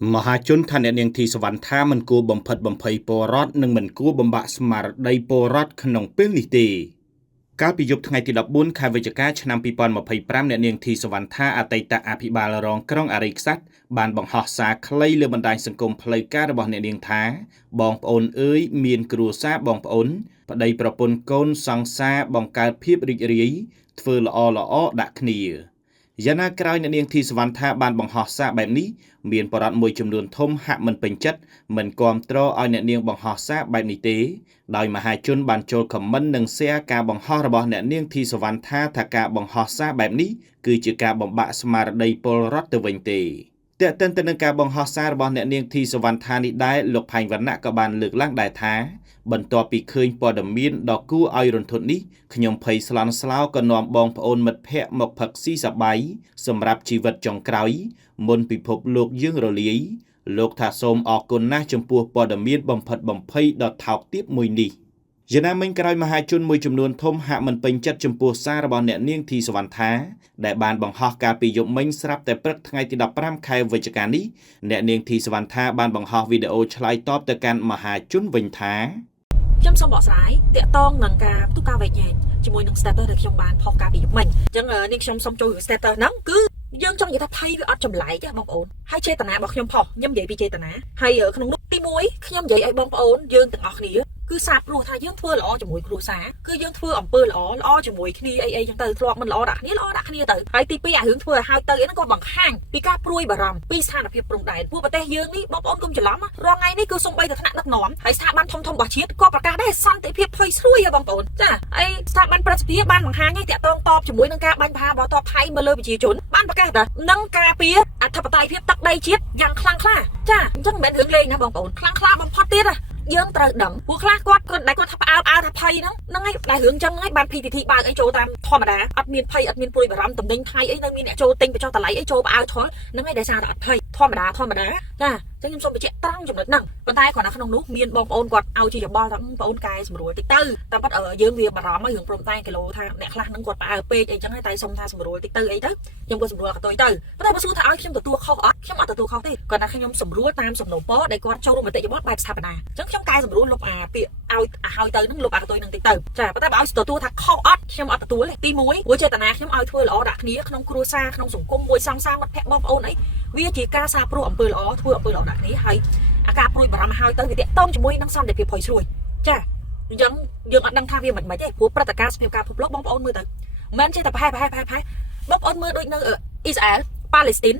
Mahachun than yang thi sawan tha man ku bompat bompai porot nang man ku bombak smar dai porot khnong peng ni te កាលពីយប់ថ្ងៃទី14ខែវិច្ឆិកាឆ្នាំ2025អ្នកនាងធីសវណ្ណថាអតីតអភិបាលរងក្រុងអរិយខ្សាត់បានបង្ហោះសារខ្លីលើបណ្ដាញសង្គមផ្លូវការរបស់អ្នកនាងថាបងប្អូនអើយមានគ្រួសារបងប្អូនប្តីប្រពន្ធកូនសង្សារបង្កើតភាពរីករាយធ្វើល្អល្អដាក់គ្នាយ៉ាងណាក្រោយអ្នកនាងធីសវណ្ណថាបានបង្ហោះសារបែបនេះមានបរិបទមួយចំនួនធំហាក់មិនពេញចិត្តមិនគាំទ្រឲ្យអ្នកនាងបង្ហោះសារបែបនេះទេដោយមហាជនបានចូលខមមិននិង share ការបង្ហោះរបស់អ្នកនាងធីសវណ្ណថាការបង្ហោះសារបែបនេះគឺជាការបំបាក់ស្មារតីពលរដ្ឋទៅវិញទេតែកតិនទៅនឹងការបង្ហោះសាររបស់អ្នកនាងធីសវណ្ណថានេះដែរលោកផែងវណ្ណៈក៏បានលើកឡើងដែរថាបន្ទាប់ពីឃើញព័ត៌មានដ៏គួរឲ្យរន្ធត់នេះខ្ញុំភ័យស្លន់ស្លោក៏នាំបងប្អូនមិត្តភ័ក្តិមកផឹកស៊ីសប្បាយសម្រាប់ជីវិតចុងក្រោយមុនពិភពលោកយើងរលាយលោកថាសូមអរគុណណាស់ចំពោះព័ត៌មានបំផិតបំភ័យដ៏ថោកទាបមួយនេះយ៉ាងណាមិញក្រោយមហាជនមួយចំនួនធំហាក់មិនពេញចិត្តចំពោះសាររបស់អ្នកនាងធីសវណ្ណថាដែលបានបង្ហោះកាលពីយប់មិញស្រាប់តែព្រឹកថ្ងៃទី15ខែវិច្ឆិកានេះអ្នកនាងធីសវណ្ណថាបានបង្ហោះវីដេអូឆ្លើយតបទៅកាន់មហាជនវិញថាខ្ញុំសូមបកស្រាយតាក់ទងនឹងការទូការវែកញែកជាមួយនឹង status ដែលខ្ញុំបានផុសកាលពីយប់មិញអញ្ចឹងនេះខ្ញុំសូមចូល status ហ្នឹងគឺយើងចង់និយាយថាថៃវាអត់ចម្លែកទេបងប្អូនហើយចេតនារបស់ខ្ញុំផុសខ្ញុំនិយាយពីចេតនាហើយក្នុងនោះទី1ខ្ញុំនិយាយឲ្យបងប្អូនយើងទាំងអស់គ្នាគឺសាបព្រោះថាយើងធ្វើល្អជាមួយគ្រួសារគឺយើងធ្វើអំពើល្អជាមួយគ្នាអីចឹងទៅធ្លាប់មិនល្អដាក់គ្នាទៅហើយទី2អារឿងធ្វើឲ្យហើយទៅអីហ្នឹងក៏បង្ហាញពីការព្រួយបារម្ភពីស្ថានភាពព្រំដែនពួកប្រទេសយើងនេះបងប្អូនកុំច្រឡំរងថ្ងៃនេះគឺសូម្បីតែថ្នាក់ដឹកនាំហើយស្ថាប័នធំរបស់ជាតិក៏ប្រកាសដែរសន្តិភាពភ័យស្រួយហ៎បងប្អូនចាហើយស្ថាប័នប្រសិទ្ធភាពបានបង្ហាញឲ្យតាក់ទងតបជាមួយនឹងការបាញ់ប្រហាររបស់តបថៃមកលើប្រជាជនបានប្រកាសថានឹងការពារអធិបតេយ្យភាពទឹកដីជាតិយ៉ាងខ្លាំងក្លាចាអញ្ចឹងមិនមែនរឿងលេងណាបងប្អូនខ្លាំងក្លាបំផុតទៀតយើងត្រូវដឹងពួកខ្លះគាត់ដែលគាត់ថាផ្អើលថាភ័យហ្នឹងហើយតែរឿងចឹងហើយបាន PTT បើកអីចូលតាមធម្មតាអត់មានភ័យអត់មានព្រួយបារម្ភតំណែងថៃអីនៅមានអ្នកចូលទិញបញ្ចុះតម្លៃអីចូលផ្អើលធល់ហ្នឹងហើយដែលសារតែអត់ភ័យធម្មតាចាចឹងខ្ញុំសូមបញ្ជាក់ត្រង់ចំណុចហ្នឹងប៉ុន្តែគ្រាន់តែក្នុងនោះមានបងប្អូនគាត់ឲ្យជាយោបល់ថាបងប្អូនកែសម្រួលតិចទៅតែប៉ាត់យើងវាបារម្ភហើយរឿងព្រមតែគីឡូថាអ្នកខ្លះហ្នឹងគាត់ផ្អើលពេកអីចឹងហើយតែសុំថាសម្រួលតិចទៅអីទៅខ្ញុំក៏សម្រួលកតុយទៅប៉ុន្តែបើសួរថាឲ្យខ្ញុំទទួលខុសអត់ខ្ញុំអត់ទទួលខុសទេគ្រាន់តែខ្ញុំសម្រួលតាមសំណូមពរដែលគាត់ចូលរួមមតិយោបល់បែបស្ថាបនាចឹងខ្ញុំកែសម្រួលលុបអាពាក្យឲ្យហើយទៅហ្នឹងលុបអាកតុយហ្នឹងតិចទៅចាប៉ុន្តែបើឲ្យទទួលថាខុសអត់ខ្ញុំអត់ទទួលទេទី1ព្រោះចេតនាខ្ញុំឲ្យធ្វើល្អដាក់គ្នាក្នុងគ្រួសារក្នុងសង្គមមួយសង្សារមិត្តភក្តិបងប្អូនអីវាជាការសាព្រោះអំពើល្អធ្វើអំពើល្អដាក់គ្នាហើយអាការព្រួយបារម្ភហើយទៅវាតាក់ទងជាមួយនឹងសន្តិភាពភ័យស្រួយចាអញ្ចឹងយើងអត់ដឹងថាវាមិនទេព្រោះព្រឹត្តិការណ៍សភាពការពិភពលោកបងប្អូនមើលទៅមិនចេះតែប្រហែលបងប្អូនមើលដូចនៅអ៊ីស្រាអែលប៉ាឡេស្ទីន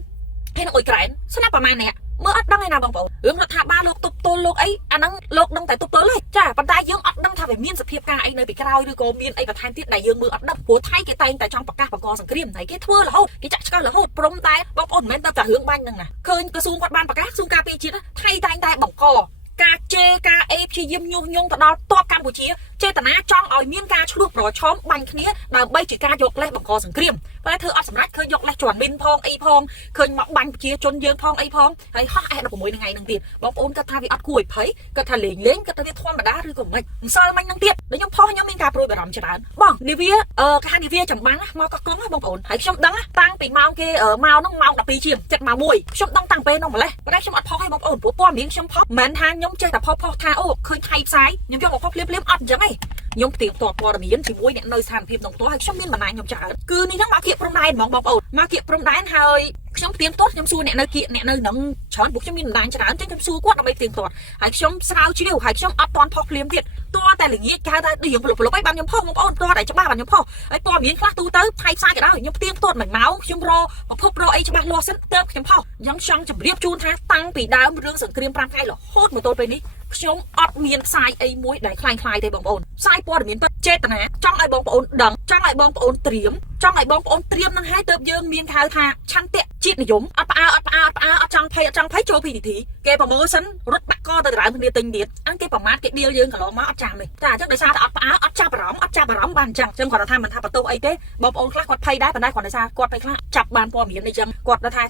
ហើយនៅអ៊ុយក្រែនស្លាប់ប្រហែលអ្នកមើលអត់ដឹងឯណាបងប្អូនរឿងរដ្ឋាភិបាលលោកទប់ទល់លោកអីអាហ្នឹងលោកដឹងតែទប់ទល់ទេចាប៉ុន្តែយើងអត់ដឹងថាវាមានសភាពការអីនៅពីក្រោយឬក៏មានអីបន្ថែមទៀតដែលយើងមើលអត់ដឹងព្រោះថៃគេតែងតែចង់ប្រកាសបង្កសង្គ្រាមហើយគេធ្វើរហូតគេចាក់ឆ្កឹះរហូតព្រមតែបងប្អូនមិនមែនតែរឿងបាញ់ហ្នឹងណាឃើញក្រសួងគាត់បានប្រកាសក្រសួងការពារជាតិថៃតែងតែបង្កការជេរការអេព្យាយាមញុះញង់ទៅដល់ទ័ពកម្ពុជាចេតនាចង់ឲ្យមានការឆ្លោះប្រឆោមបាញ់គ្នាដើម្បីជាការយកលេសបង្កសង្គ្រាមតែធ្វើអត់សម្រេចឃើញយកលេសជន់មីនផងអីផងឃើញមកបាញ់ប្រជាជនយើងផងអីផងហើយហោះ S16 ថ្ងៃហ្នឹងទៀតបងប្អូនគាត់ថាវាអត់គួរឲ្យភ័យគាត់ថាលេងគាត់ថាវាធម្មតាឬក៏មិនម្សិលមិញហ្នឹងទៀតដូចខ្ញុំផុសខ្ញុំមានការព្រួយបារម្ភច្រើនបងនាវាគេថានាវាចម្បាំងមកកោះកុងបងប្អូនហើយខ្ញុំដឹងតាំងពីម៉ោងគេមកហ្នឹងម៉ោង12ជាងចិត្តម៉ោង1ខ្ញុំដឹងតាំងពេលហ្នឹងម្លេះប៉ុន្តែខ្ញុំអត់ផុសឲ្យបងប្អូនព្រោះព័ត៌មានខ្ញុំផុសមិនថាខ្ញុំចេះតែផុសថាអូឃើញថៃផ្សាយខ្ញុំយកមកផុសភ្លាមអត់អញ្ចឹងទេខ្ញុំផ្ទៀងផ្ទាត់ព័ត៌មានជាមួយអ្នកនៅស្ថានភាពក្នុងផ្ទាល់ហើយខ្ញុំមានបណ្ដាញខ្ញុំច្រើនគឺនេះហ្នឹងមកគៀកព្រំដែនហ្មងបងប្អូនមកគៀកព្រំដែនហើយខ្ញុំផ្ទៀងផ្ទាត់ខ្ញុំសួរអ្នកនៅគៀកអ្នកនៅនឹងច្រើនពួកខ្ញុំមានបណ្ដាញច្រើនចឹងខ្ញុំសួរគាត់ដើម្បីផ្ទៀងផ្ទាត់ហើយខ្ញុំស្រាវជ្រាវហើយខ្ញុំអត់ទាន់ផុសភ្លាមទៀតតើតែល្ងាចគេថាដូចយើងប្រឡប់អីបានខ្ញុំផុសបងប្អូនតើតែច្បាស់បានខ្ញុំផុសហើយព័ត៌មានខ្លះទូទៅថៃផ្សាយក៏ដោយខ្ញុំផ្ទៀងផ្ទាត់មិនមកខ្ញុំរប្រភពរអីច្បាស់លាស់សិនទើបខ្ញុំផុសអញ្ចឹងចង់ជម្រាបជូនថាតាំងពីដើមរឿងសង្គ្រាម5ខែរហូតមកទល់ពេលនេះខ្ញុំអត់មានផ្សាយអីមួយដែលคล้ายទេបងប្អូនផ្សាយព័ត៌មានពិតចេតនាចង់ឲ្យបងប្អូនដឹងចង់ឲ្យបងប្អូនត្រៀមចង់ឲ្យបងប្អូនត្រៀមនឹងហើយទើបយើងមានហៅថាឆន្ទៈជាតិនិយមអត់ផ្អើអត់ចង់ភ័យចូល PTT គេប្រមើសិនរត់ដាក់កទៅដើមគ្នាទិញទៀតអញ្ចឹងគេប្រមាថគេដៀលយើងកន្លងមកអត់ចាំទេតែអញ្ចឹងដោយសារតែអត់ផ្អើអត់ចាប់អារម្មណ៍បានអញ្ចឹងគាត់ថាមិនថាបន្ទោសអីទេបងប្អូនខ្លះគាត់ភ័យដែរប៉ុន្តែគាត់ដោយសារគាត់ភ័យខ្លះចាប់បានព័ត៌មានអីចឹងគាត់ថា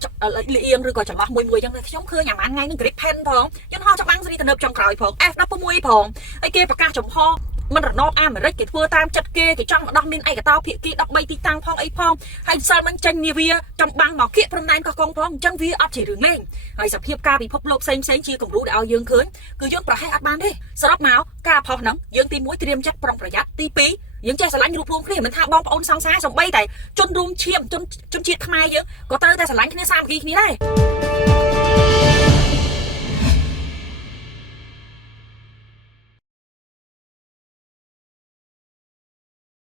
លៀងឬក៏ចន្លោះមួយអញ្ចឹងខ្ញុំឃើញអាម៉ានថ្ងៃនឹង grip pen ផងយន្តហោះច្បាំងសេរីទំនើបចុងក្រោយផង F16 ផងហើយគេប្រកាសចំហ มันระนอบអាមេរិកគេធ្វើតាមចិត្តគេគេចង់មកដោះមានឯកតោភាគី13ទីតាំងផងអីផងហើយសិលមិនចេញនាវាចំបាំងមកគៀកព្រំដែនកោះកុងផងអញ្ចឹងវាអត់ជារឿងលេងហើយសភាពការពិភពលោកផ្សេងជាគំរូដែលឲ្យយើងឃើញគឺយើងប្រហែលអត់បានទេសរុបមកការផុសហ្នឹងយើងទី1ត្រៀមចិត្តប្រុងប្រយ័ត្នទី2យើងចេះស្រឡាញ់រូបរួមគ្នាមិនថាបងប្អូនសង្សារសំបីតែជនរួមឈាមជនជាតិខ្មែរយើងក៏ត្រូវតែស្រឡាញ់គ្នាសាមគ្គីគ្នាដែរ